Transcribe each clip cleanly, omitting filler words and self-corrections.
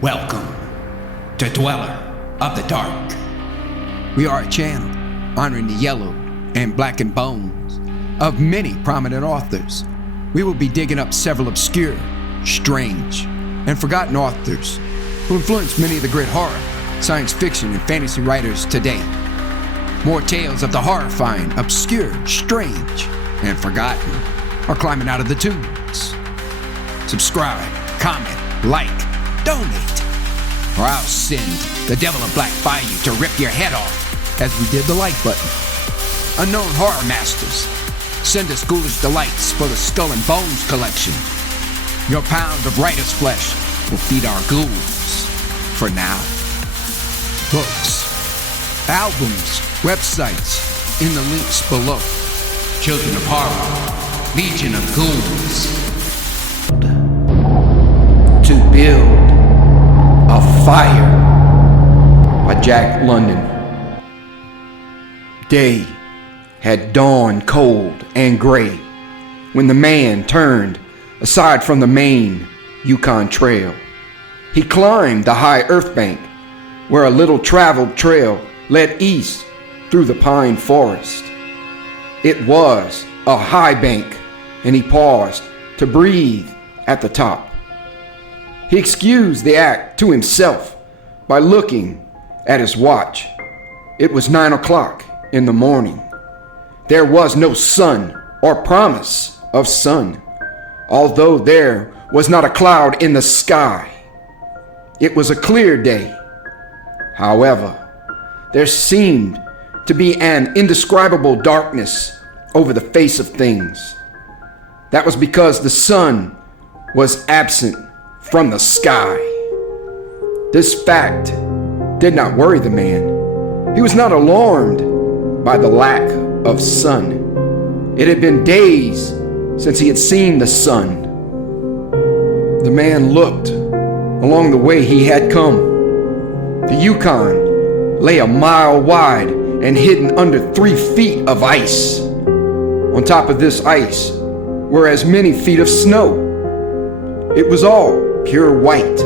Welcome to Dweller of the Dark. We are a channel honoring the yellowed and blackened bones of many prominent authors. We will be digging up several obscure, strange, and forgotten authors who influenced many of the great horror, science fiction, and fantasy writers today. More tales of the horrifying, obscure, strange, and forgotten are climbing out of the tombs. Subscribe, comment, like, donate, or I'll send the devil of Black Bayou to rip your head off as we did the like button. Unknown horror masters, send us ghoulish delights for the Skull and Bones collection. Your pound of writer's flesh will feed our ghouls for now. Books, albums, websites in the links below. Children of Horror, Legion of Ghouls. To Build a Fire by Jack London. Day had dawned cold and gray when the man turned aside from the main Yukon trail. He climbed the high earth bank where a little traveled trail led east through the pine forest. It was a high bank, and he paused to breathe at the top. He excused the act to himself by looking at his watch. It was 9 o'clock in the morning. There was no sun or promise of sun, although there was not a cloud in the sky. It was a clear day. However, there seemed to be an indescribable darkness over the face of things. That was because the sun was absent from the sky. This fact did not worry the man. He was not alarmed by the lack of sun. It had been days since he had seen the sun. The man looked along the way he had come. The Yukon lay a mile wide and hidden under 3 feet of ice. On top of this ice were as many feet of snow. It was all pure white,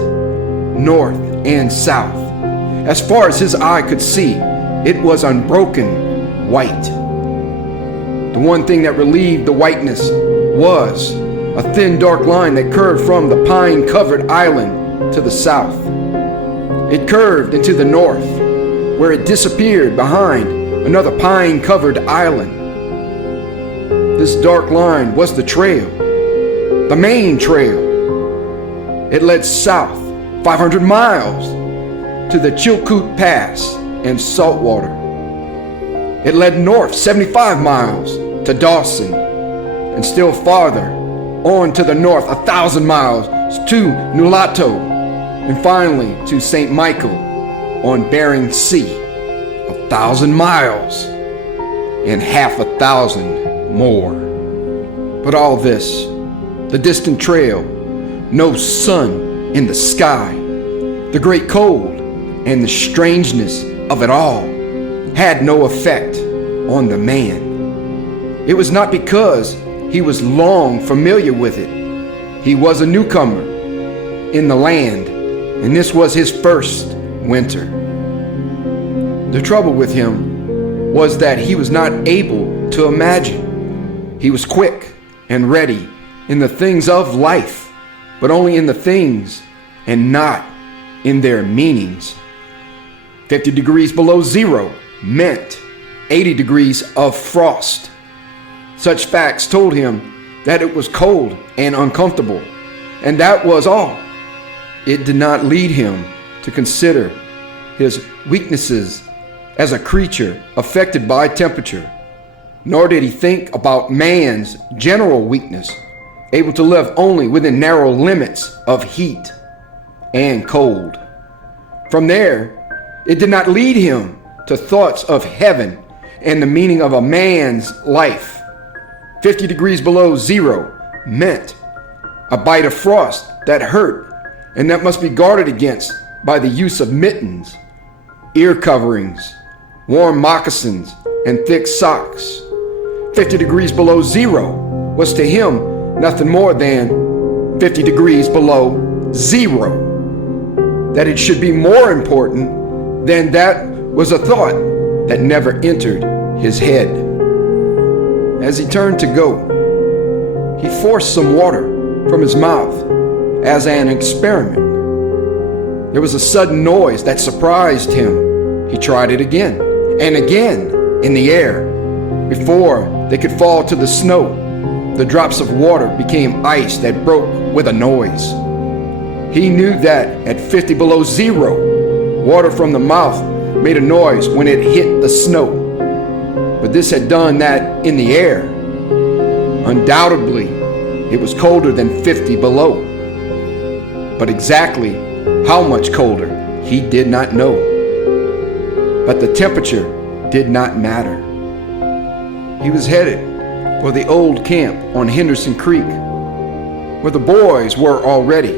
north and south. As far as his eye could see, it was unbroken white. The one thing that relieved the whiteness was a thin dark line that curved from the pine-covered island to the south. It curved into the north, where it disappeared behind another pine-covered island. This dark line was the trail, the main trail. It led south 500 miles to the Chilkoot Pass and saltwater. It led north 75 miles to Dawson, and still farther on to the north 1,000 miles to Nulato, and finally to St. Michael on Bering Sea. 1,000 miles and half 1,000 more. But all this, the distant trail, no sun in the sky, the great cold, and the strangeness of it all had no effect on the man. It was not because he was long familiar with it. He was a newcomer in the land, and this was his first winter. The trouble with him was that he was not able to imagine. He was quick and ready in the things of life, but only in the things and not in their meanings. 50 degrees below zero meant 80 degrees of frost. Such facts told him that it was cold and uncomfortable, and that was all. It did not lead him to consider his weaknesses as a creature affected by temperature, nor did he think about man's general weakness, able to live only within narrow limits of heat and cold. From there, it did not lead him to thoughts of heaven and the meaning of a man's life. 50 degrees below zero meant a bite of frost that hurt and that must be guarded against by the use of mittens, ear coverings, warm moccasins, and thick socks. 50 degrees below zero was to him nothing more than 50 degrees below zero. that it should be more important, then that was a thought that never entered his head. As he turned to go, he forced some water from his mouth as an experiment. There was a sudden noise that surprised him. He tried it again and again in the air. Before they could fall to the snow, the drops of water became ice that broke with a noise. He knew that at 50 below zero, water from the mouth made a noise when it hit the snow. But this had done that in the air. Undoubtedly, it was colder than 50 below. But exactly how much colder, he did not know. But the temperature did not matter. He was headed for the old camp on Henderson Creek, where the boys were already.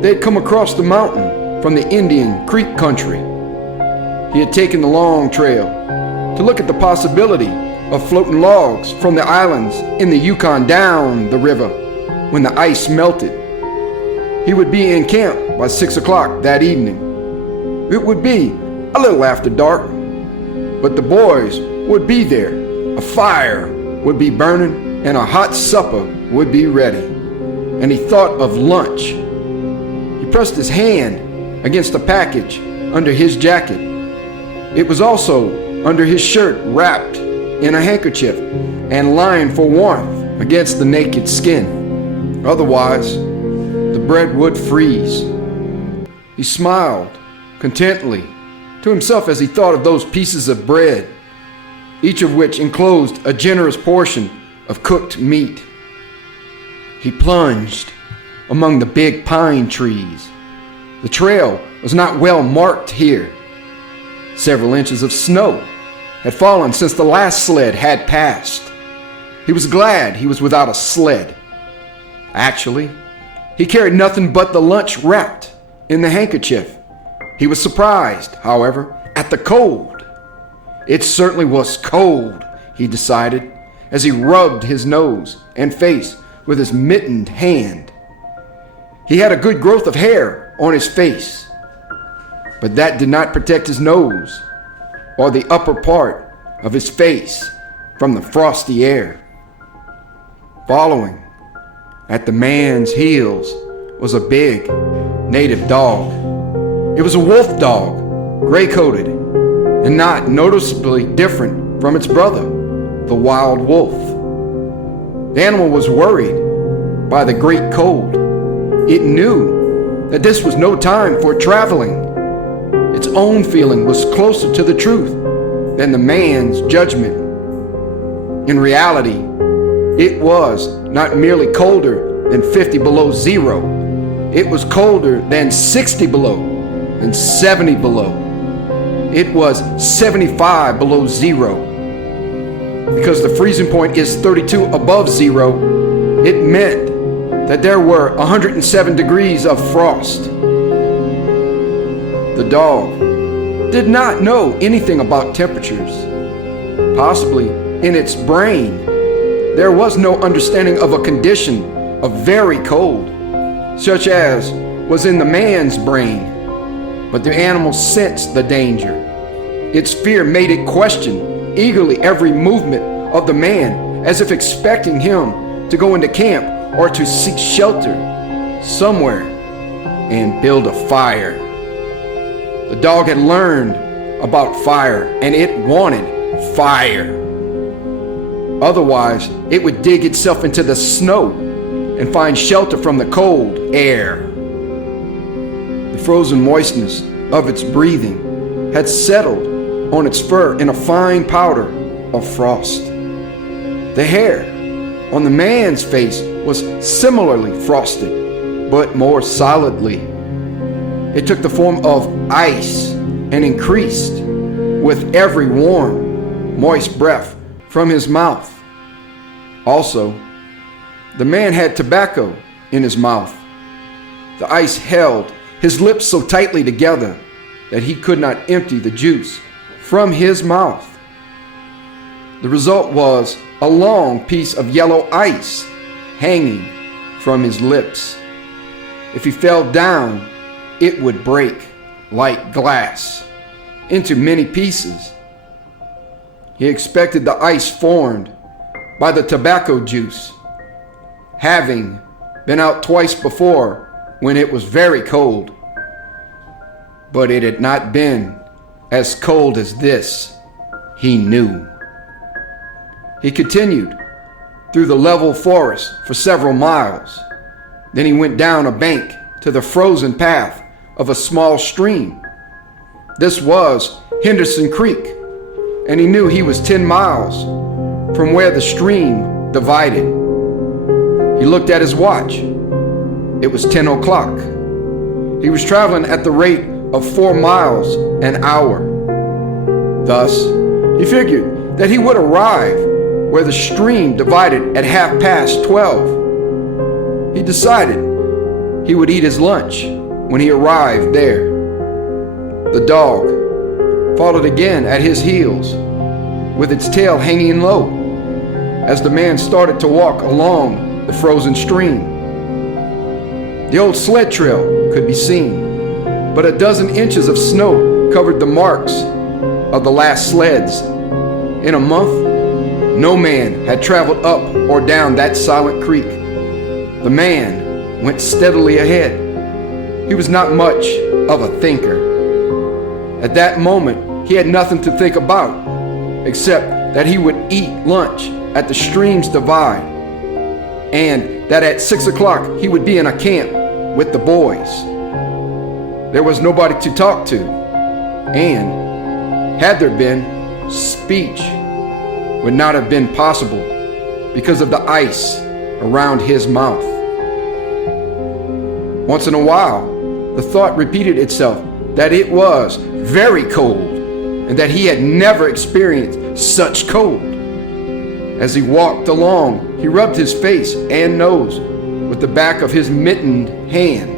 They had come across the mountain from the Indian Creek country. He had taken the long trail to look at the possibility of floating logs from the islands in the Yukon down the river when the ice melted. He would be in camp by 6 o'clock that evening. It would be a little after dark, but the boys would be there. A fire would be burning and a hot supper would be ready. And he thought of lunch. He pressed his hand against a package under his jacket. It was also under his shirt, wrapped in a handkerchief and lying for warmth against the naked skin. Otherwise, the bread would freeze. He smiled contentedly to himself as he thought of those pieces of bread, each of which enclosed a generous portion of cooked meat. He plunged among the big pine trees. The trail was not well marked here. Several inches of snow had fallen since the last sled had passed. He was glad he was without a sled. Actually, he carried nothing but the lunch wrapped in the handkerchief. He was surprised, however, at the cold. It certainly was cold, he decided, as he rubbed his nose and face with his mittened hand. He had a good growth of hair on his face, but that did not protect his nose or the upper part of his face from the frosty air. Following at the man's heels was a big native dog. It was a wolf dog, gray-coated, and not noticeably different from its brother, the wild wolf. The animal was worried by the great cold. It knew that this was no time for traveling. Its own feeling was closer to the truth than the man's judgment. In reality, it was not merely colder than 50 below zero. It was colder than 60 below and 70 below. It was 75 below zero. Because the freezing point is 32 above zero, it meant that there were 107 degrees of frost. The dog did not know anything about temperatures. Possibly in its brain, there was no understanding of a condition of very cold, such as was in the man's brain. But the animal sensed the danger. Its fear made it question eagerly every movement of the man, as if expecting him to go into camp or to seek shelter somewhere and build a fire. The dog had learned about fire, and it wanted fire. Otherwise, it would dig itself into the snow and find shelter from the cold air. The frozen moistness of its breathing had settled on its fur in a fine powder of frost. The hair on the man's face was similarly frosted, but more solidly. It took the form of ice and increased with every warm, moist breath from his mouth. Also, the man had tobacco in his mouth. The ice held his lips so tightly together that he could not empty the juice from his mouth. The result was a long piece of yellow ice hanging from his lips. If he fell down, it would break like glass into many pieces. He expected the ice formed by the tobacco juice, having been out twice before when it was very cold. But it had not been as cold as this, he knew. He continued through the level forest for several miles. Then he went down a bank to the frozen path of a small stream. This was Henderson Creek, and he knew he was 10 miles from where the stream divided. He looked at his watch. It was 10 o'clock. He was traveling at the rate of 4 miles an hour. Thus, he figured that he would arrive where the stream divided at 12:30. He decided he would eat his lunch when he arrived there. The dog followed again at his heels, with its tail hanging low, as the man started to walk along the frozen stream. The old sled trail could be seen, but a dozen inches of snow covered the marks of the last sleds. In a month, no man had traveled up or down that silent creek. The man went steadily ahead. He was not much of a thinker. At that moment, he had nothing to think about, except that he would eat lunch at the stream's divide, and that at 6 o'clock he would be in a camp with the boys. There was nobody to talk to, and had there been, speech would not have been possible because of the ice around his mouth. Once in a while, the thought repeated itself that it was very cold and that he had never experienced such cold. As he walked along, he rubbed his face and nose with the back of his mittened hand.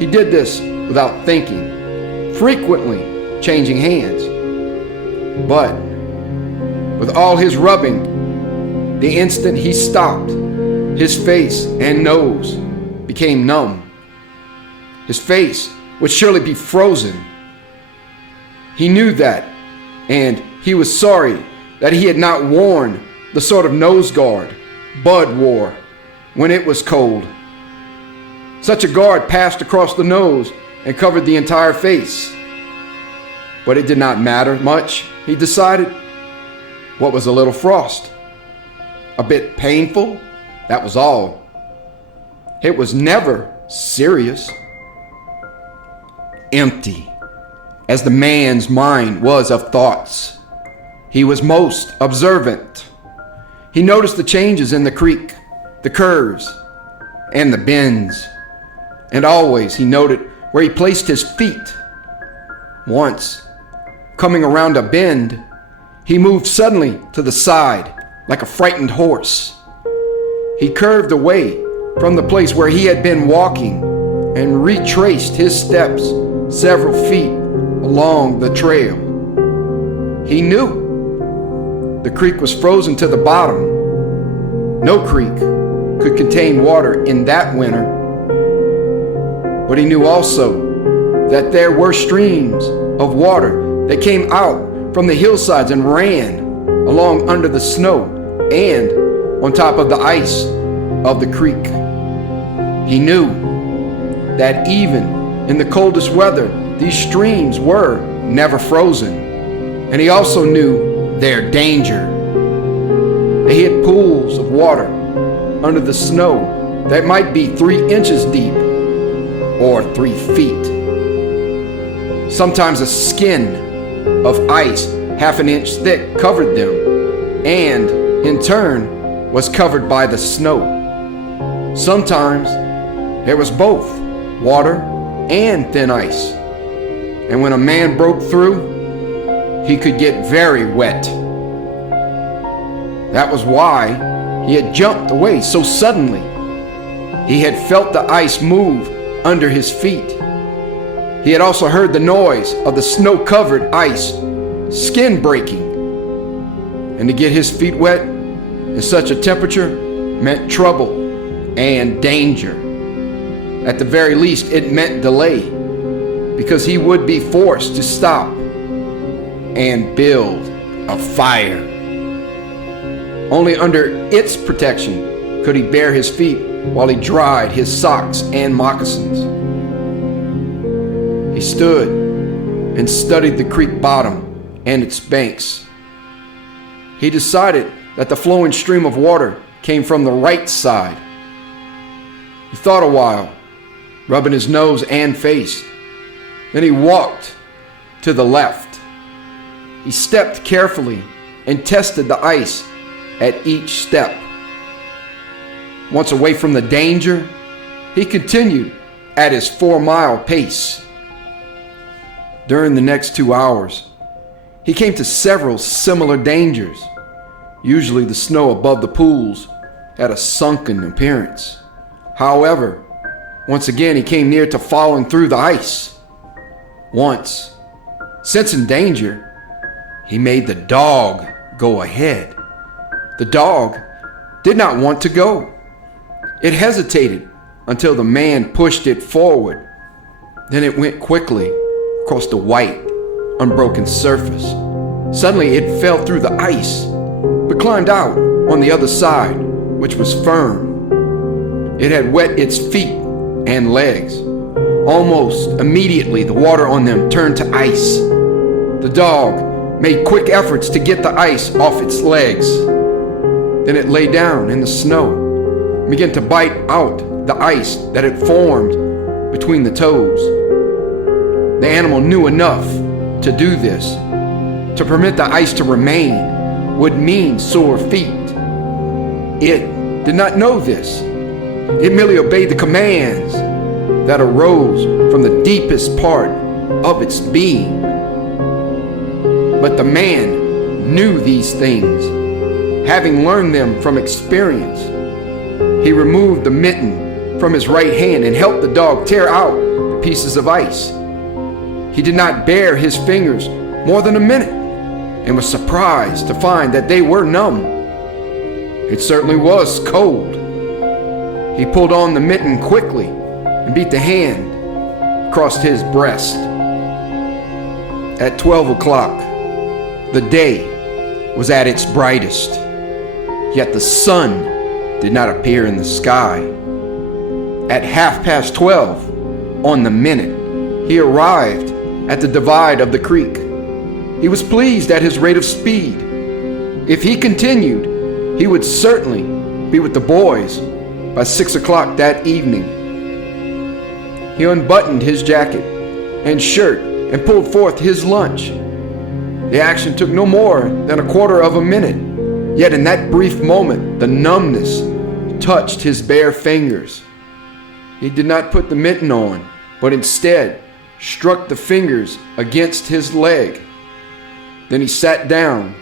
He did this without thinking, frequently changing hands. But with all his rubbing, the instant he stopped, his face and nose became numb. His face would surely be frozen. He knew that, and he was sorry that he had not worn the sort of nose guard Bud wore when it was cold. Such a guard passed across the nose and covered the entire face. But it did not matter much, he decided. What was a little frost? A bit painful, that was all. It was never serious. Empty, as the man's mind was of thoughts. He was most observant. He noticed the changes in the creek, the curves, and the bends. And always he noted where he placed his feet. Once, coming around a bend, he moved suddenly to the side like a frightened horse. He curved away from the place where he had been walking and retraced his steps several feet along the trail. He knew the creek was frozen to the bottom. No creek could contain water in that winter. But he knew also that there were streams of water that came out from the hillsides and ran along under the snow and on top of the ice of the creek. He knew that even in the coldest weather, these streams were never frozen. And he also knew their danger. They hid pools of water under the snow that might be 3 inches deep or 3 feet. Sometimes a skin of ice half an inch thick covered them, and in turn was covered by the snow. Sometimes there was both water and thin ice, and when a man broke through, he could get very wet. That was why he had jumped away so suddenly. He had felt the ice move under his feet. He had also heard the noise of the snow-covered ice, skin breaking. And to get his feet wet in such a temperature meant trouble and danger. At the very least, it meant delay, because he would be forced to stop and build a fire. Only under its protection could he bare his feet while he dried his socks and moccasins. He stood and studied the creek bottom and its banks. He decided that the flowing stream of water came from the right side. He thought a while, rubbing his nose and face. Then he walked to the left. He stepped carefully and tested the ice at each step. Once away from the danger, he continued at his 4-mile pace. During the next 2 hours, he came to several similar dangers. Usually the snow above the pools had a sunken appearance. However, once again he came near to falling through the ice. Once, sensing danger, he made the dog go ahead. The dog did not want to go. It hesitated until the man pushed it forward. Then it went quickly across the white, unbroken surface. Suddenly it fell through the ice, but climbed out on the other side, which was firm. It had wet its feet and legs. Almost immediately, the water on them turned to ice. The dog made quick efforts to get the ice off its legs. Then it lay down in the snow and began to bite out the ice that had formed between the toes. The animal knew enough to do this. To permit the ice to remain would mean sore feet. It did not know this. It merely obeyed the commands that arose from the deepest part of its being. But the man knew these things, having learned them from experience. He removed the mitten from his right hand and helped the dog tear out the pieces of ice. He did not bare his fingers more than a minute and was surprised to find that they were numb. It certainly was cold. He pulled on the mitten quickly and beat the hand across his breast. At 12 o'clock, the day was at its brightest, yet the sun did not appear in the sky. At 12:30 on the minute, he arrived at the divide of the creek. He was pleased at his rate of speed. If he continued, he would certainly be with the boys by 6 o'clock that evening. He unbuttoned his jacket and shirt and pulled forth his lunch. The action took no more than a quarter of a minute, yet in that brief moment, the numbness touched his bare fingers. He did not put the mitten on, but instead struck the fingers against his leg. Then he sat down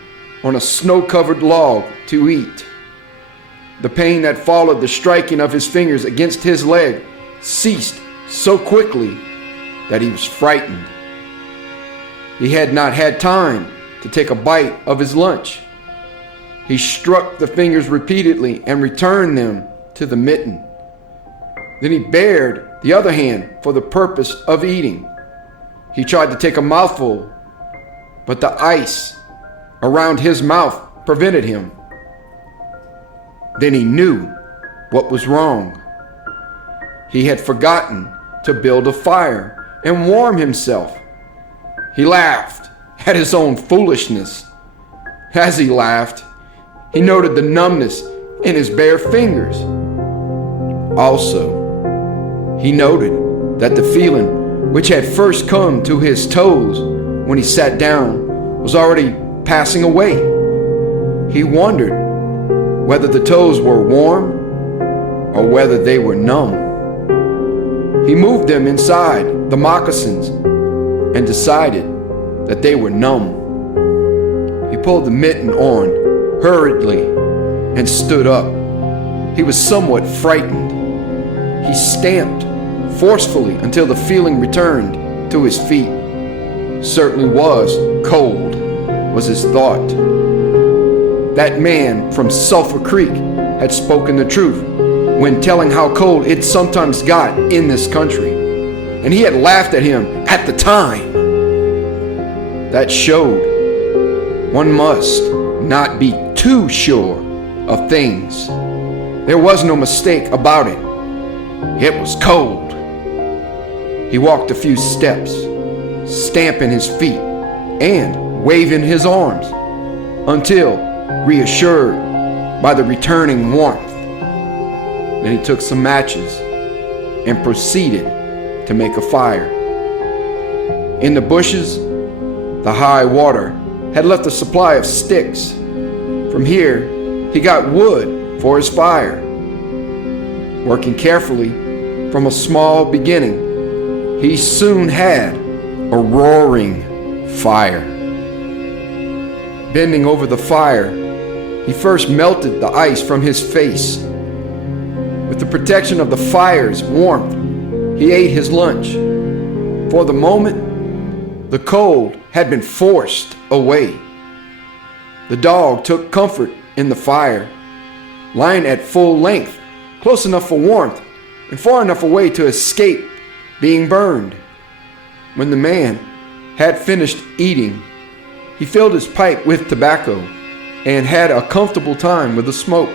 on a snow-covered log to eat. The pain that followed the striking of his fingers against his leg ceased so quickly that he was frightened. He had not had time to take a bite of his lunch. He struck the fingers repeatedly and returned them to the mitten. Then he bared the other hand for the purpose of eating. He tried to take a mouthful, but the ice around his mouth prevented him. Then he knew what was wrong. He had forgotten to build a fire and warm himself. He laughed at his own foolishness. As he laughed, he noted the numbness in his bare fingers. Also, he noted that the feeling which had first come to his toes when he sat down was already passing away. He wondered whether the toes were warm or whether they were numb. He moved them inside the moccasins and decided that they were numb. He pulled the mitten on hurriedly and stood up. He was somewhat frightened. He stamped forcefully until the feeling returned to his feet. Certainly was cold, was his thought. That man from Sulphur Creek had spoken the truth. when telling how cold it sometimes got in this country, and he had laughed at him at the time. That showed one must not be too sure of things. There was no mistake about it. It was cold. He walked a few steps, stamping his feet and waving his arms, until reassured by the returning warmth. Then he took some matches and proceeded to make a fire. In the bushes, the high water had left a supply of sticks. From here, he got wood for his fire. Working carefully from a small beginning, he soon had a roaring fire. Bending over the fire, he first melted the ice from his face. With the protection of the fire's warmth, he ate his lunch. For the moment, the cold had been forced away. The dog took comfort in the fire, lying at full length, close enough for warmth and far enough away to escape being burned. When the man had finished eating, he filled his pipe with tobacco and had a comfortable time with the smoke.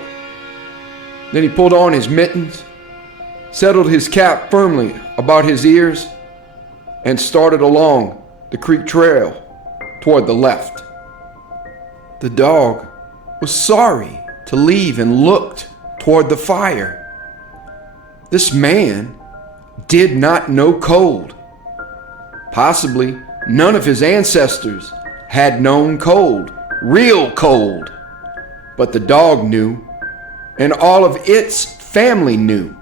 Then he pulled on his mittens, settled his cap firmly about his ears, and started along the creek trail toward the left. The dog was sorry to leave and looked toward the fire. This man did not know cold. Possibly none of his ancestors had known cold, real cold. But the dog knew, and all of its family knew,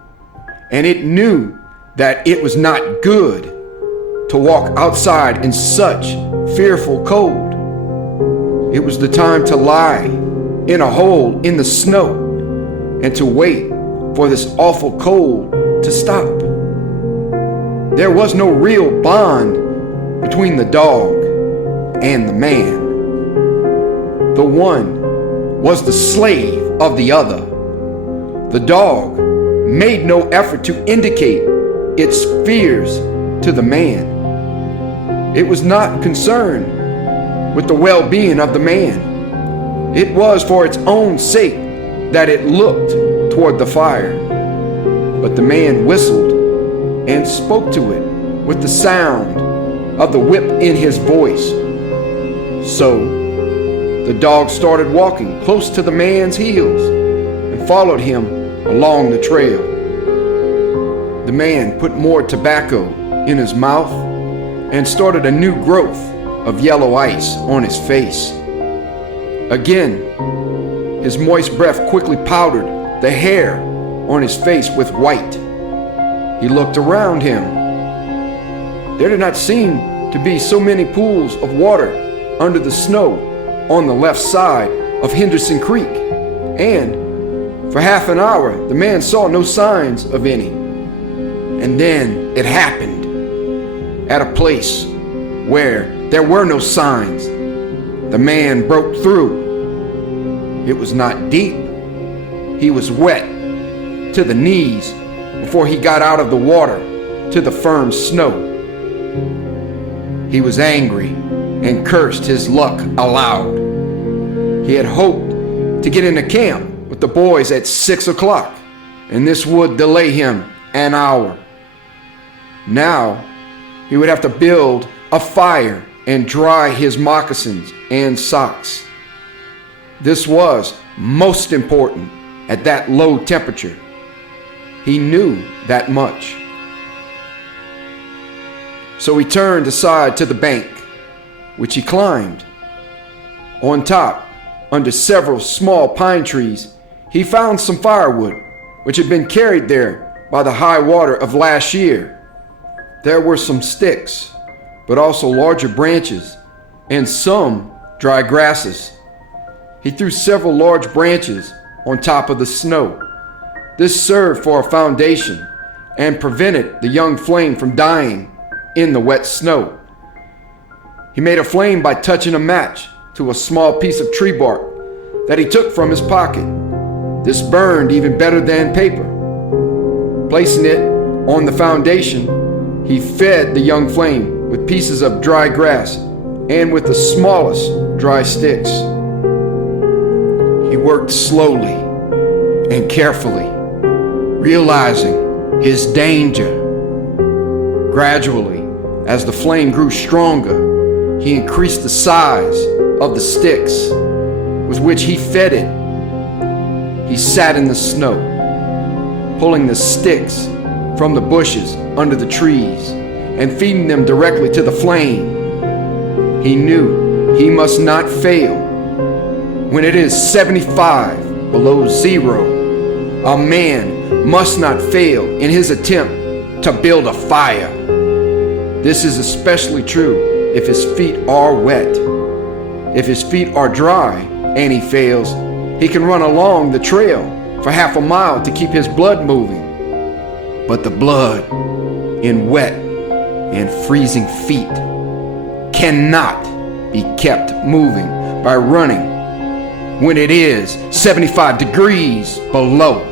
and it knew that it was not good to walk outside in such fearful cold. It was the time to lie in a hole in the snow and to wait for this awful cold to stop. There was no real bond between the dog and the man. The one was the slave of the other. The dog made no effort to indicate its fears to the man. It was not concerned with the well-being of the man. It was for its own sake that it looked toward the fire. But the man whistled and spoke to it with the sound of the whip in his voice. So the dog started walking close to the man's heels and followed him along the trail. The man put more tobacco in his mouth and started a new growth of yellow ice on his face. Again, his moist breath quickly powdered the hair on his face with white. He looked around him. There did not seem to be so many pools of water under the snow on the left side of Henderson Creek, and for half an hour the man saw no signs of any. And then it happened. At a place where there were no signs, the man broke through. It was not deep. He was wet to the knees before he got out of the water to the firm snow. He was angry and cursed his luck aloud. He had hoped to get into camp with the boys at 6 o'clock, and this would delay him an hour. Now he would have to build a fire and dry his moccasins and socks. This was most important at that low temperature. He knew that much. So he turned aside to the bank, which he climbed. On top, under several small pine trees, he found some firewood, which had been carried there by the high water of last year. There were some sticks, but also larger branches and some dry grasses. He threw several large branches on top of the snow. This served for a foundation and prevented the young flame from dying in the wet snow. He made a flame by touching a match to a small piece of tree bark that he took from his pocket. This burned even better than paper, Placing it on the foundation, he fed the young flame with pieces of dry grass and with the smallest dry sticks. He worked slowly and carefully, realizing his danger. Gradually, as the flame grew stronger, he increased the size of the sticks with which he fed it. He sat in the snow, pulling the sticks from the bushes under the trees and feeding them directly to the flame. He knew he must not fail. When it is 75 below zero, a man must not fail in his attempt to build a fire. This is especially true if his feet are wet. If his feet are dry and he fails, he can run along the trail for half a mile to keep his blood moving. But the blood in wet and freezing feet cannot be kept moving by running when it is 75 degrees below.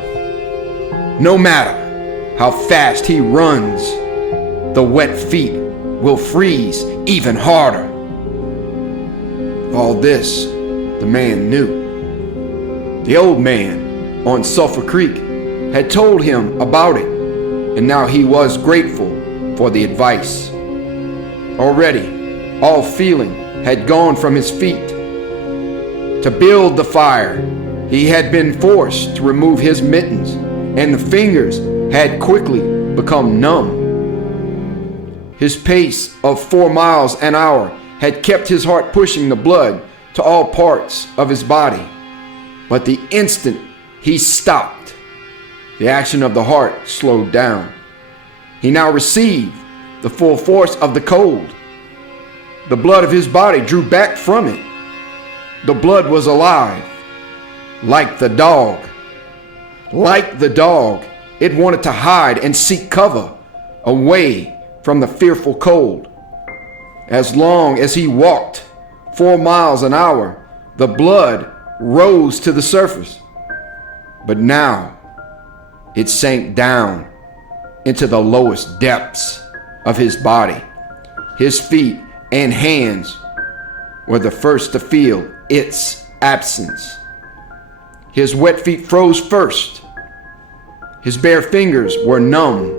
No matter how fast he runs, the wet feet will freeze even harder. All this the man knew. The old man on Sulphur Creek had told him about it, and now he was grateful for the advice. Already, all feeling had gone from his feet. To build the fire, he had been forced to remove his mittens, and the fingers had quickly become numb. His pace of 4 miles an hour had kept his heart pushing the blood to all parts of his body. But the instant he stopped, the action of the heart slowed down. He now received the full force of the cold. The blood of his body drew back from it. The blood was alive, like the dog. Like the dog, it wanted to hide and seek cover away from the fearful cold. As long as he walked 4 miles an hour, the blood rose to the surface. But now it sank down into the lowest depths of his body. His feet and hands were the first to feel its absence. His wet feet froze first. His bare fingers were numb,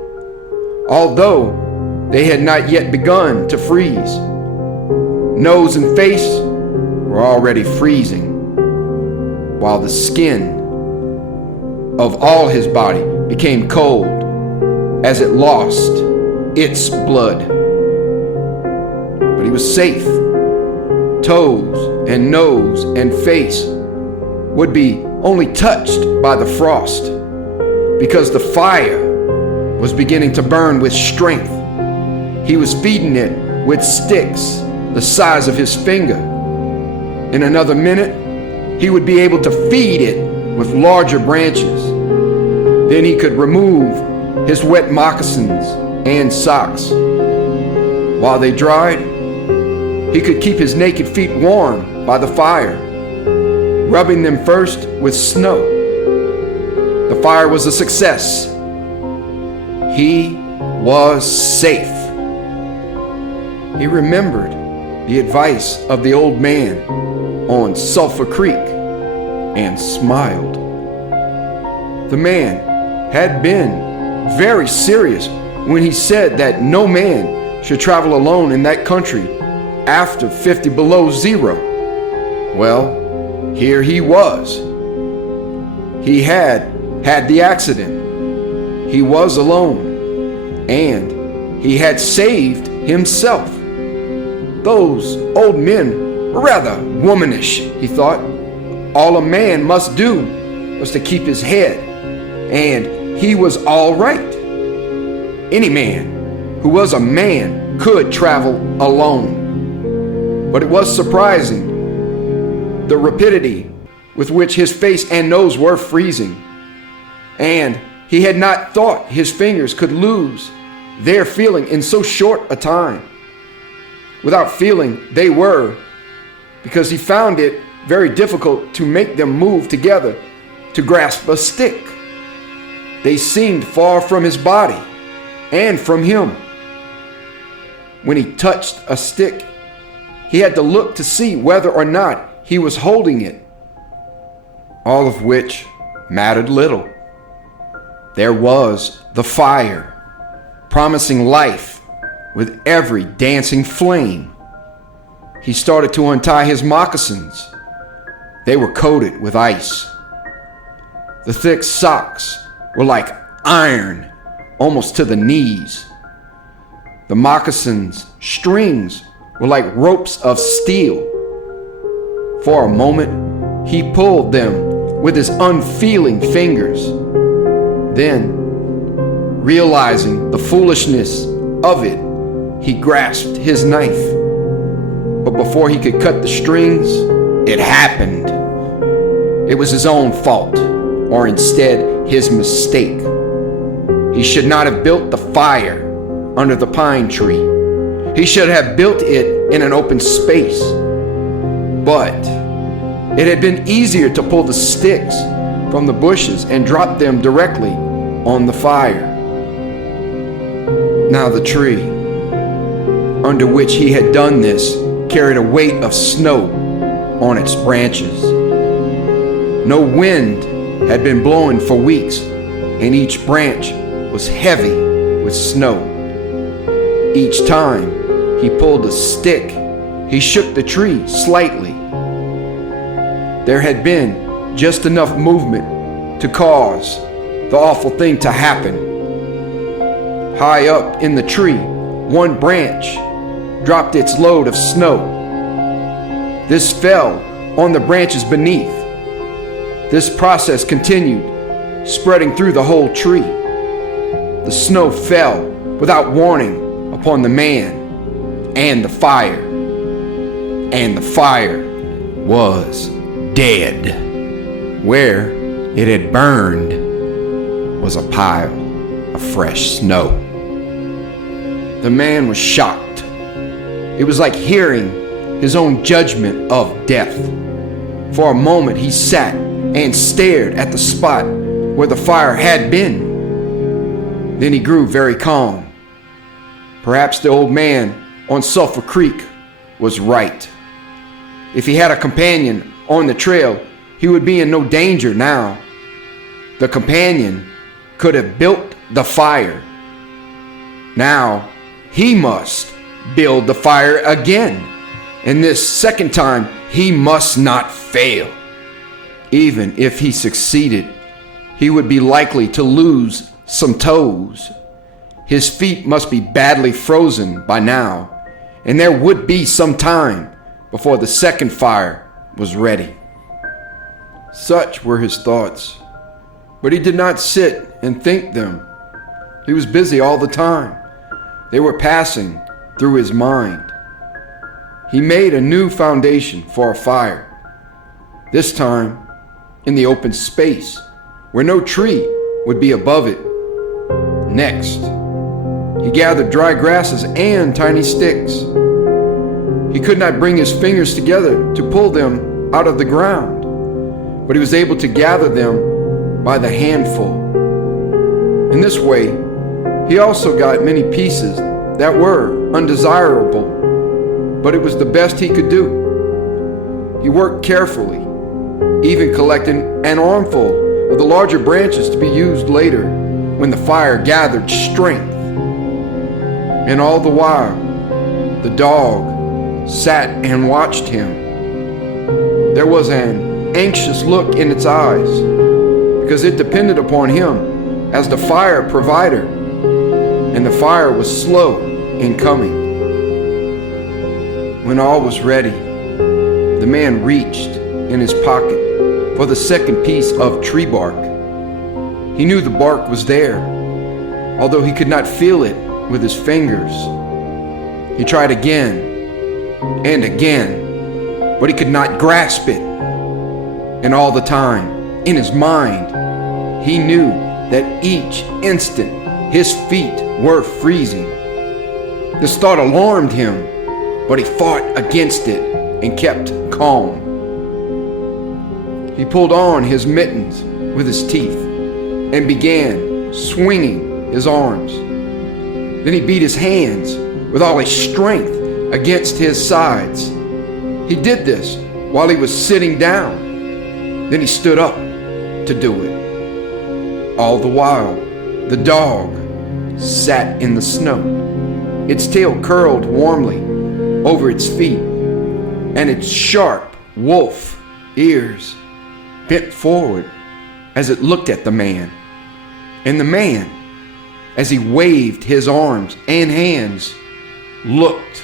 although they had not yet begun to freeze. Nose and face were already freezing, while the skin of all his body became cold as it lost its blood. But he was safe. Toes and nose and face would be only touched by the frost, because the fire was beginning to burn with strength. He was feeding it with sticks the size of his finger. In another minute, he would be able to feed it with larger branches. Then he could remove his wet moccasins and socks. While they dried, he could keep his naked feet warm by the fire, rubbing them first with snow. The fire was a success. He was safe. He remembered the advice of the old man on Sulphur Creek and smiled. The man had been very serious when he said that no man should travel alone in that country after 50 below zero. Well, here he was. He had the accident. He was alone, and he had saved himself. Those old men were rather womanish, he thought. All a man must do was to keep his head, and he was all right. Any man who was a man could travel alone. But it was surprising the rapidity with which his face and nose were freezing, and he had not thought his fingers could lose their feeling in so short a time. Without feeling, they were, because he found it very difficult to make them move together to grasp a stick. They seemed far from his body and from him. When he touched a stick, he had to look to see whether or not he was holding it, all of which mattered little. There was the fire, promising life with every dancing flame. He started to untie his moccasins. They were coated with ice. The thick socks were like iron, almost to the knees. The moccasins' strings were like ropes of steel. For a moment, he pulled them with his unfeeling fingers. Then, realizing the foolishness of it, he grasped his knife. But before he could cut the strings, it happened. It was his own fault, or instead his mistake. He should not have built the fire under the pine tree. He should have built it in an open space. But it had been easier to pull the sticks from the bushes and drop them directly on the fire. Now the tree under which he had done this carried a weight of snow on its branches. No wind had been blowing for weeks, and each branch was heavy with snow. Each time he pulled a stick, he shook the tree slightly. There had been just enough movement to cause the awful thing to happen. High up in the tree, one branch dropped its load of snow. This fell on the branches beneath. This process continued, spreading through the whole tree. The snow fell without warning upon the man and the fire. And the fire was dead. Where it had burned was a pile of fresh snow. The man was shocked. It was like hearing his own judgment of death. For a moment he sat and stared at the spot where the fire had been. Then he grew very calm. Perhaps the old man on Sulphur Creek was right. If he had a companion on the trail, he would be in no danger now. The companion could have built the fire. Now he must build the fire again, and this second time he must not fail. Even if he succeeded, he would be likely to lose some toes. His feet must be badly frozen by now, and there would be some time before the second fire was ready. Such were his thoughts, but he did not sit and think them. He was busy all the time. They were passing through his mind. He made a new foundation for a fire, this time in the open space where no tree would be above it. Next, he gathered dry grasses and tiny sticks. He could not bring his fingers together to pull them out of the ground, but he was able to gather them by the handful. In this way, he also got many pieces that were undesirable, but it was the best he could do. He worked carefully, even collecting an armful of the larger branches to be used later when the fire gathered strength. And all the while, the dog sat and watched him. There was an anxious look in its eyes because it depended upon him as the fire provider, and the fire was slow in coming. When all was ready, the man reached in his pocket for the second piece of tree bark. He knew the bark was there, although he could not feel it with his fingers. He tried again and again, but he could not grasp it. And all the time, in his mind, he knew that each instant his feet were freezing. This thought alarmed him, but he fought against it and kept calm. He pulled on his mittens with his teeth and began swinging his arms. Then he beat his hands with all his strength against his sides. He did this while he was sitting down. Then he stood up to do it. All the while, the dog sat in the snow, its tail curled warmly over its feet, and its sharp wolf ears bent forward as it looked at the man. And the man, as he waved his arms and hands, looked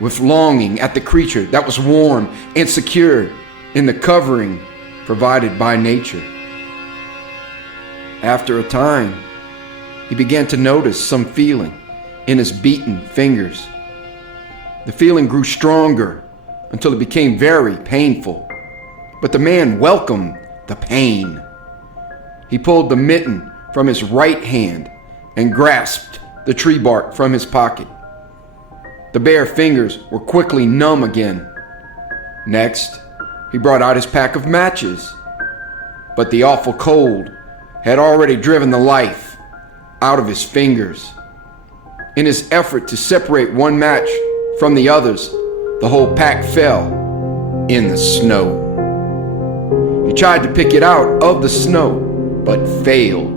with longing at the creature that was warm and secure in the covering provided by nature. After a time, he began to notice some feeling in his beaten fingers. The feeling grew stronger until it became very painful, but the man welcomed the pain. He pulled the mitten from his right hand and grasped the tree bark from his pocket. The bare fingers were quickly numb again. Next, he brought out his pack of matches, but the awful cold had already driven the life out of his fingers. In his effort to separate one match from the others, the whole pack fell in the snow. He tried to pick it out of the snow, but failed.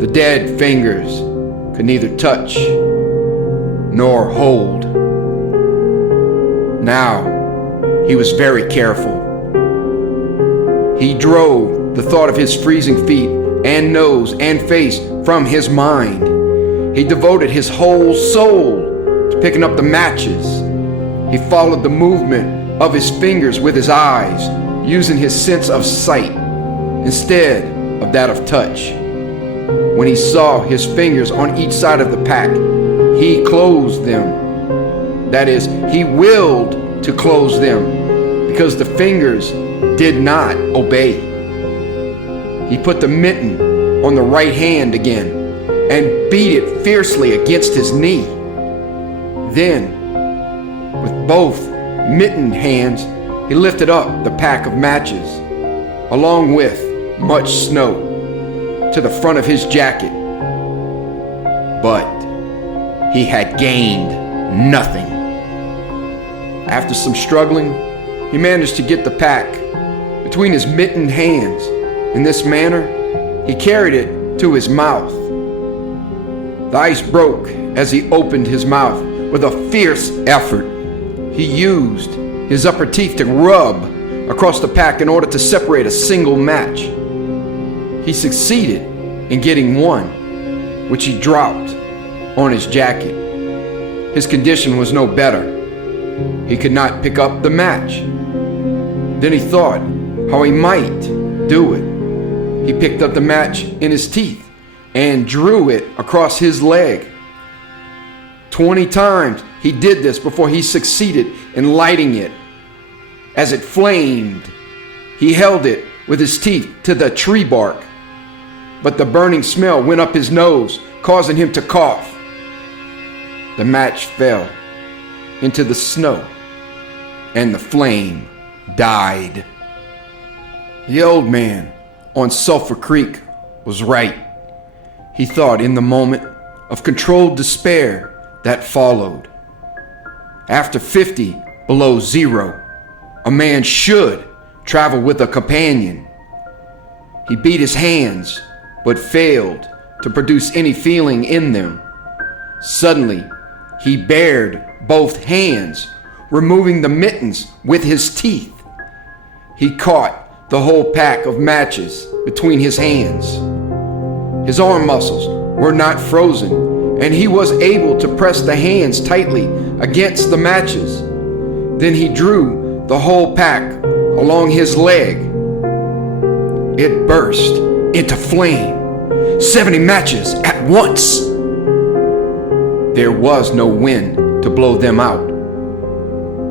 The dead fingers could neither touch nor hold. Now, he was very careful. He drove the thought of his freezing feet and nose and face from his mind. He devoted his whole soul to picking up the matches. He followed the movement of his fingers with his eyes, using his sense of sight instead of that of touch. When he saw his fingers on each side of the pack, he closed them. That is, he willed to close them because the fingers did not obey. He put the mitten on the right hand again and beat it fiercely against his knee. Then, with both mittened hands, he lifted up the pack of matches, along with much snow, to the front of his jacket. But he had gained nothing. After some struggling, he managed to get the pack between his mittened hands. In this manner, he carried it to his mouth. The ice broke as he opened his mouth with a fierce effort. He used his upper teeth to rub across the pack in order to separate a single match. He succeeded in getting one, which he dropped on his jacket. His condition was no better. He could not pick up the match. Then he thought how he might do it. He picked up the match in his teeth and drew it across his leg. 20 times he did this before he succeeded in lighting it. As it flamed, he held it with his teeth to the tree bark, but the burning smell went up his nose, causing him to cough. The match fell into the snow, and the flame died. The old man on Sulphur Creek was right. He thought in the moment of controlled despair that followed. After 50 below zero, a man should travel with a companion. He beat his hands, but failed to produce any feeling in them. Suddenly, he bared both hands, removing the mittens with his teeth. He caught the whole pack of matches between his hands. His arm muscles were not frozen, and he was able to press the hands tightly against the matches. Then he drew the whole pack along his leg. It burst into flame, 70 matches at once. There was no wind to blow them out.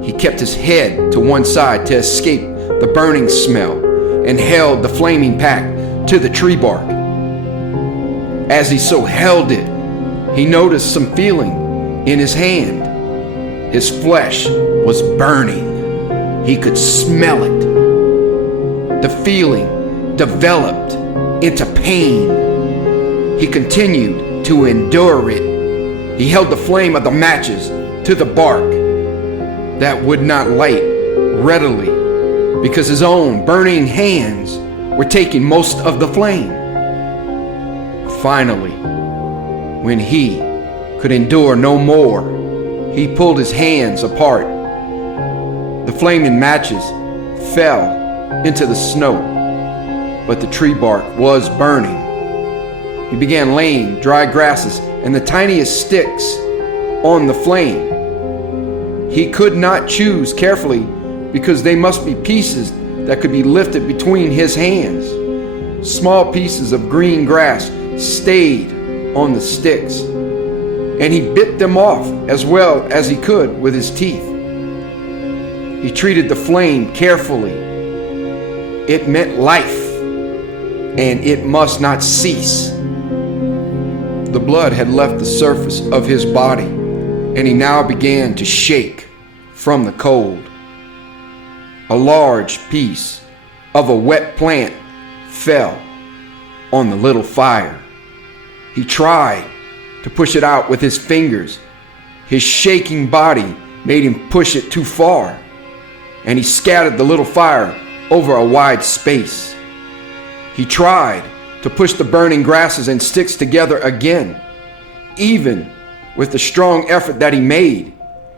He kept his head to one side to escape the burning smell and held the flaming pack to the tree bark. As he so held it, he noticed some feeling in his hand. His flesh was burning. He could smell it. The feeling developed into pain. he continued to endure it. He held the flame of the matches to the bark that would not light readily because his own burning hands were taking most of the flame. Finally, when he could endure no more, he pulled his hands apart. The flaming matches fell into the snow, but the tree bark was burning. He began laying dry grasses and the tiniest sticks on the flame. He could not choose carefully because they must be pieces that could be lifted between his hands. Small pieces of green grass stayed on the sticks, and he bit them off as well as he could with his teeth. He treated the flame carefully. It meant life, and it must not cease. The blood had left the surface of his body, and he now began to shake from the cold. A large piece of a wet plant fell on the little fire. He tried to push it out with his fingers. His shaking body made him push it too far, and he scattered the little fire over a wide space. He tried to push the burning grasses and sticks together again. Even with the strong effort that he made,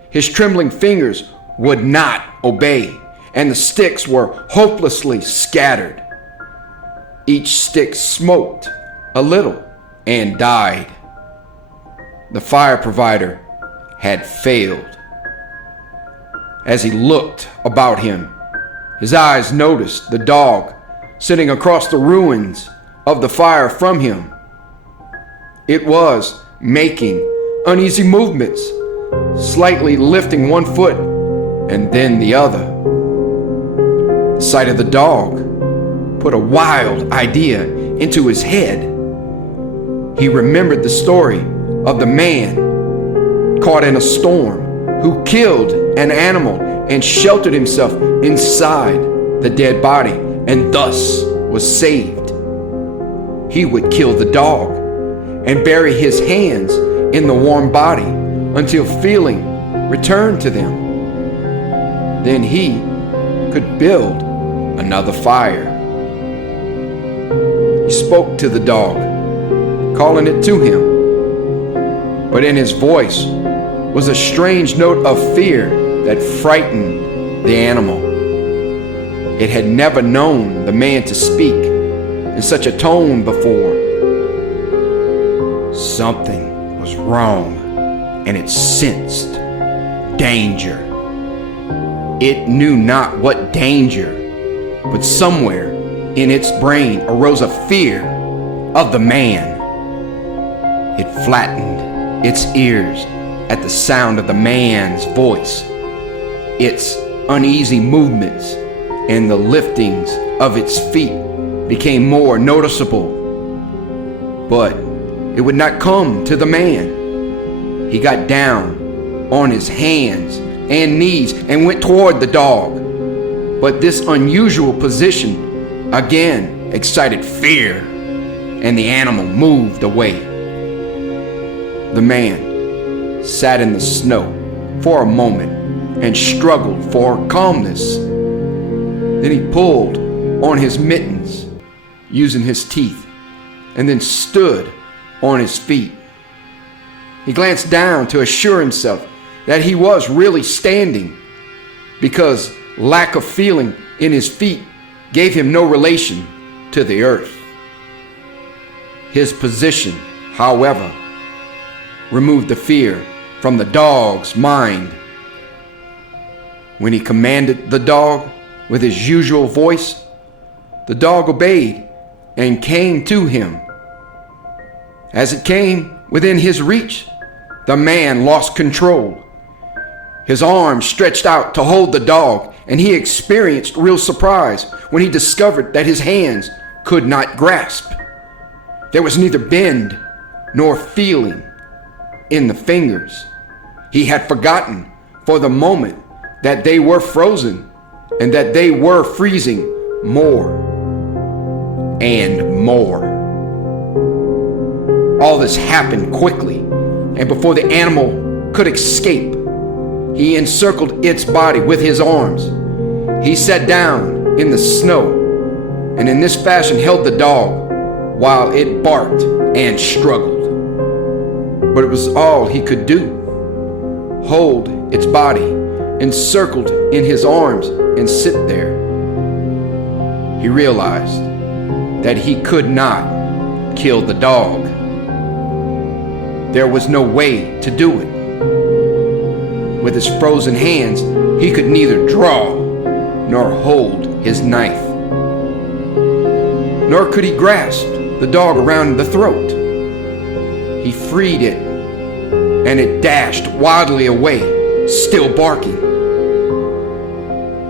his trembling fingers would not obey, and the sticks were hopelessly scattered. Each stick smoked a little and died. The fire provider had failed. As he looked about him, his eyes noticed the dog sitting across the ruins of the fire from him. It was making uneasy movements, slightly lifting one foot and then the other. The sight of the dog put a wild idea into his head. He remembered the story of the man caught in a storm who killed an animal and sheltered himself inside the dead body and thus was saved. He would kill the dog and bury his hands in the warm body until feeling returned to them. Then he could build another fire. He spoke to the dog, calling it to him, but in his voice was a strange note of fear that frightened the animal. It had never known the man to speak in such a tone before. Something was wrong, and it sensed danger. It knew not what danger, but somewhere in its brain arose a fear of the man. It flattened its ears at the sound of the man's voice. Its uneasy movements and the liftings of its feet became more noticeable. But it would not come to the man. He got down on his hands and knees and went toward the dog. But this unusual position again excited fear, and the animal moved away. The man sat in the snow for a moment and struggled for calmness. Then he pulled on his mittens using his teeth and then stood on his feet. He glanced down to assure himself that he was really standing, because lack of feeling in his feet gave him no relation to the earth. His position, however, removed the fear from the dog's mind. When he commanded the dog with his usual voice, the dog obeyed and came to him. As it came within his reach, the man lost control. His arms stretched out to hold the dog, and he experienced real surprise when he discovered that his hands could not grasp. There was neither bend nor feeling in the fingers. He had forgotten for the moment that they were frozen and that they were freezing more and more. All this happened quickly, and before the animal could escape, he encircled its body with his arms. He sat down in the snow, and in this fashion held the dog while it barked and struggled. But it was all he could do. Hold its body encircled in his arms and sit there. He realized that he could not kill the dog. There was no way to do it. With his frozen hands, he could neither draw nor hold his knife. Nor could he grasp the dog around the throat. He freed it, and it dashed wildly away, still barking.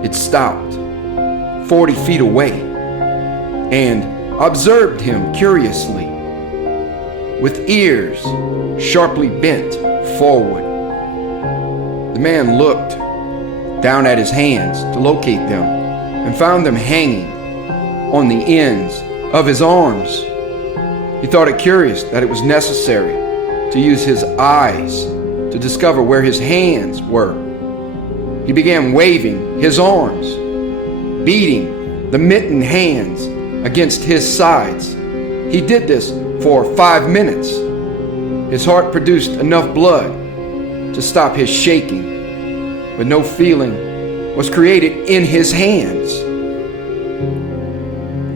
It stopped 40 feet away and observed him curiously, with ears sharply bent forward. The man looked down at his hands to locate them and found them hanging on the ends of his arms. He thought it curious that it was necessary to use his eyes to discover where his hands were. He began waving his arms, beating the mittened hands against his sides. He did this for 5 minutes. His heart produced enough blood to stop his shaking, but no feeling was created in his hands.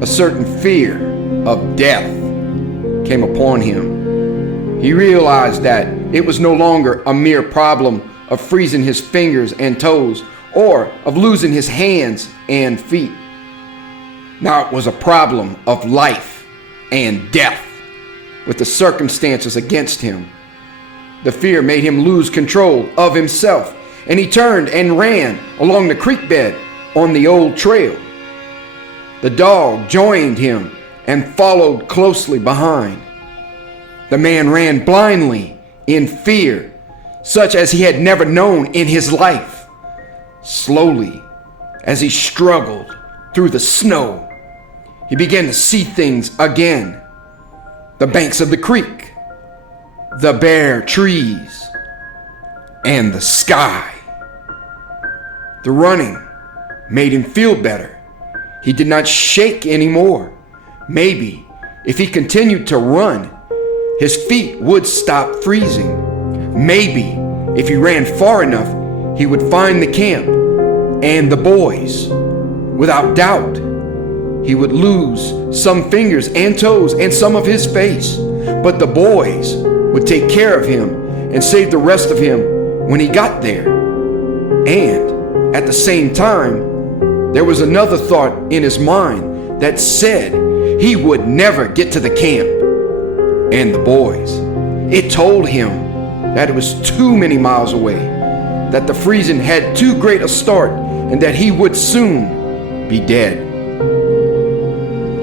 A certain fear of death came upon him. He realized that it was no longer a mere problem of freezing his fingers and toes or of losing his hands and feet. Now it was a problem of life and death, with the circumstances against him. The fear made him lose control of himself, and he turned and ran along the creek bed on the old trail. The dog joined him and followed closely behind. The man ran blindly in fear, such as he had never known in his life. Slowly, as he struggled through the snow, he began to see things again. The banks of the creek, the bare trees, and the sky. The running made him feel better. He did not shake anymore. Maybe if he continued to run, his feet would stop freezing. Maybe if he ran far enough, he would find the camp and the boys. Without doubt, he would lose some fingers and toes and some of his face, but the boys would take care of him and save the rest of him when he got there. And at the same time, there was another thought in his mind that said he would never get to the camp and the boys. It told him that it was too many miles away, that the freezing had too great a start, and that he would soon be dead.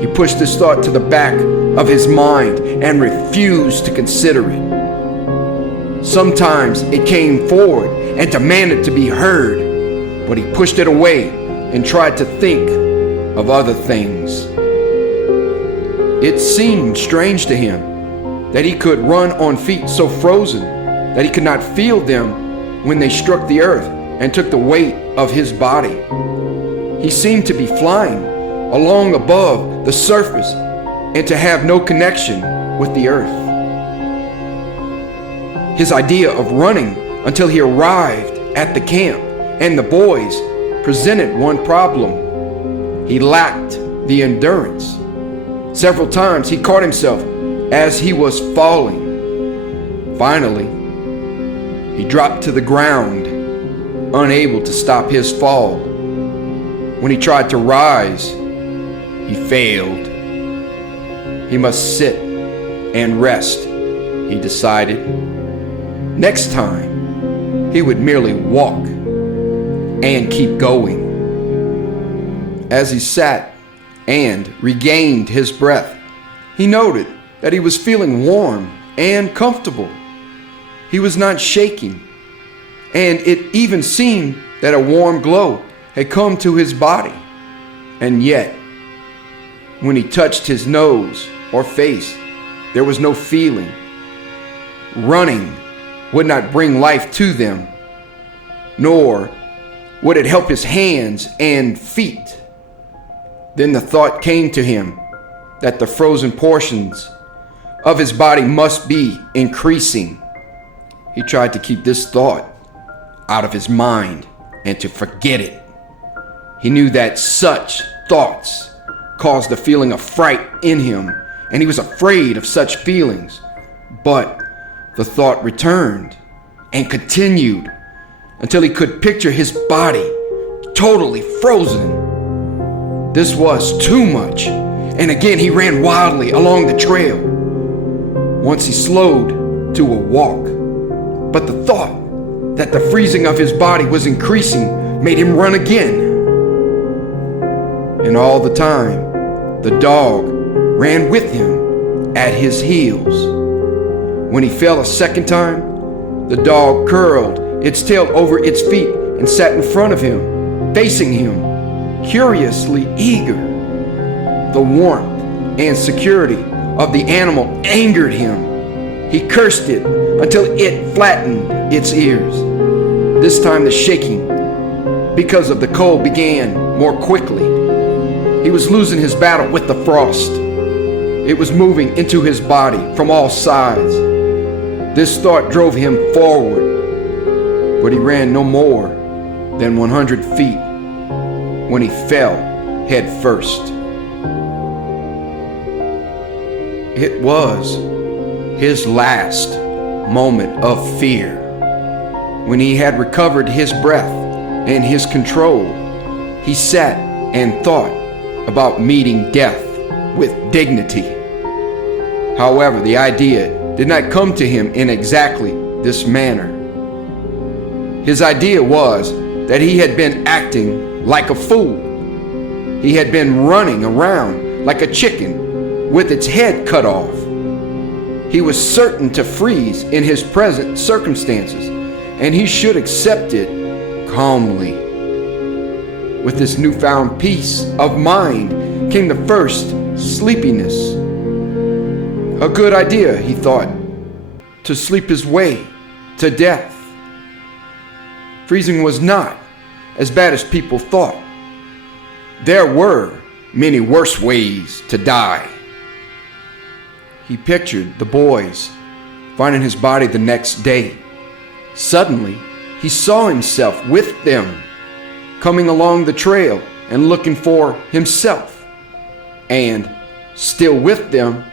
He pushed this thought to the back of his mind and refused to consider it. Sometimes it came forward and demanded to be heard, but he pushed it away and tried to think of other things. It seemed strange to him that he could run on feet so frozen that he could not feel them when they struck the earth and took the weight of his body. He seemed to be flying along above the surface and to have no connection with the earth. His idea of running until he arrived at the camp and the boys presented one problem. He lacked the endurance. Several times he caught himself as he was falling. Finally, he dropped to the ground, unable to stop his fall. When he tried to rise, he failed. He must sit and rest, he decided. Next time, he would merely walk and keep going. As he sat and regained his breath, he noted that he was feeling warm and comfortable. He was not shaking, and it even seemed that a warm glow had come to his body. And yet, when he touched his nose or face, there was no feeling. Running would not bring life to them, nor would it help his hands and feet. Then the thought came to him that the frozen portions of his body must be increasing. He tried to keep this thought out of his mind and to forget it. He knew that such thoughts caused a feeling of fright in him, and he was afraid of such feelings. But the thought returned and continued until he could picture his body totally frozen. This was too much, and again he ran wildly along the trail. Once he slowed to a walk, but the thought that the freezing of his body was increasing made him run again. And all the time, the dog ran with him at his heels. When he fell a second time, the dog curled its tail over its feet and sat in front of him, facing him, curiously eager. The warmth and security of the animal angered him. He cursed it until it flattened its ears. This time the shaking, because of the cold, began more quickly. He was losing his battle with the frost. It was moving into his body from all sides. This thought drove him forward, but he ran no more than 100 feet when he fell head first. It was his last moment of fear. When he had recovered his breath and his control, he sat and thought about meeting death with dignity. However, the idea did not come to him in exactly this manner. His idea was that he had been acting like a fool. He had been running around like a chicken with its head cut off. He was certain to freeze in his present circumstances, and he should accept it calmly. With this newfound peace of mind came the first sleepiness. A good idea, he thought, to sleep his way to death. Freezing was not as bad as people thought. There were many worse ways to die. He pictured the boys finding his body the next day. Suddenly, he saw himself with them, coming along the trail and looking for himself. And, still with them,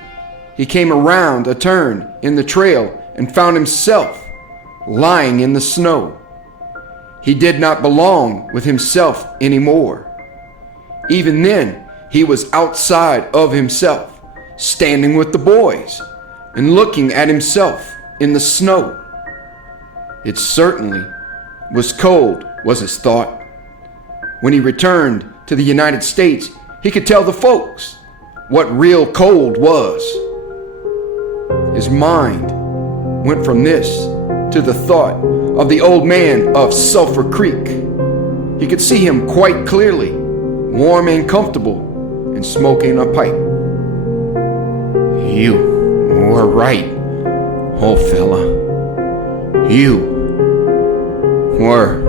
he came around a turn in the trail and found himself lying in the snow. He did not belong with himself anymore. Even then, he was outside of himself, standing with the boys and looking at himself in the snow. It certainly was cold, was his thought. When he returned to the United States, he could tell the folks what real cold was. His mind went from this to the thought of the old man of Sulphur Creek. He could see him quite clearly, warm and comfortable, and smoking a pipe. "You were right, old fella. You were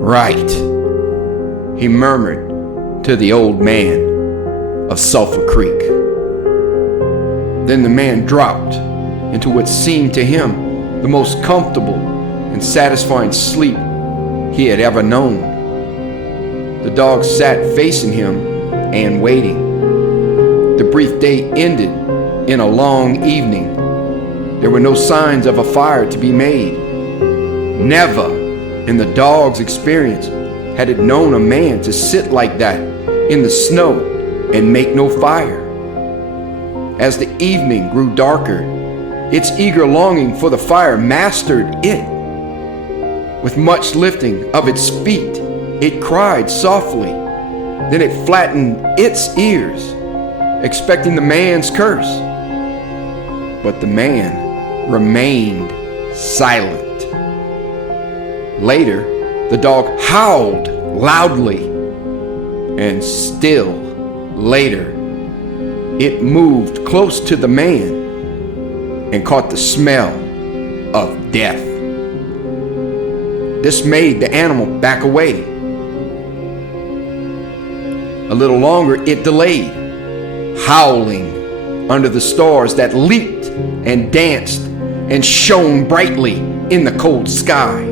right," he murmured to the old man of Sulphur Creek. Then the man dropped into what seemed to him the most comfortable and satisfying sleep he had ever known. The dog sat facing him and waiting. The brief day ended in a long evening. There were no signs of a fire to be made. Never in the dog's experience had it known a man to sit like that in the snow and make no fire. As the evening grew darker, its eager longing for the fire mastered it. With much lifting of its feet, it cried softly. Then it flattened its ears, expecting the man's curse. But the man remained silent. Later, the dog howled loudly, and still later, it moved close to the man and caught the smell of death. This made the animal back away. A little longer it delayed, howling under the stars that leaped and danced and shone brightly in the cold sky.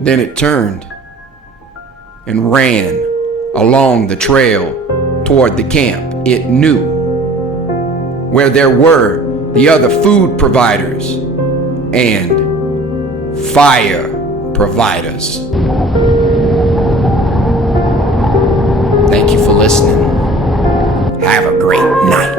Then it turned and ran along the trail toward the camp it knew, where there were the other food providers and fire providers. Thank you for listening. Have a great night.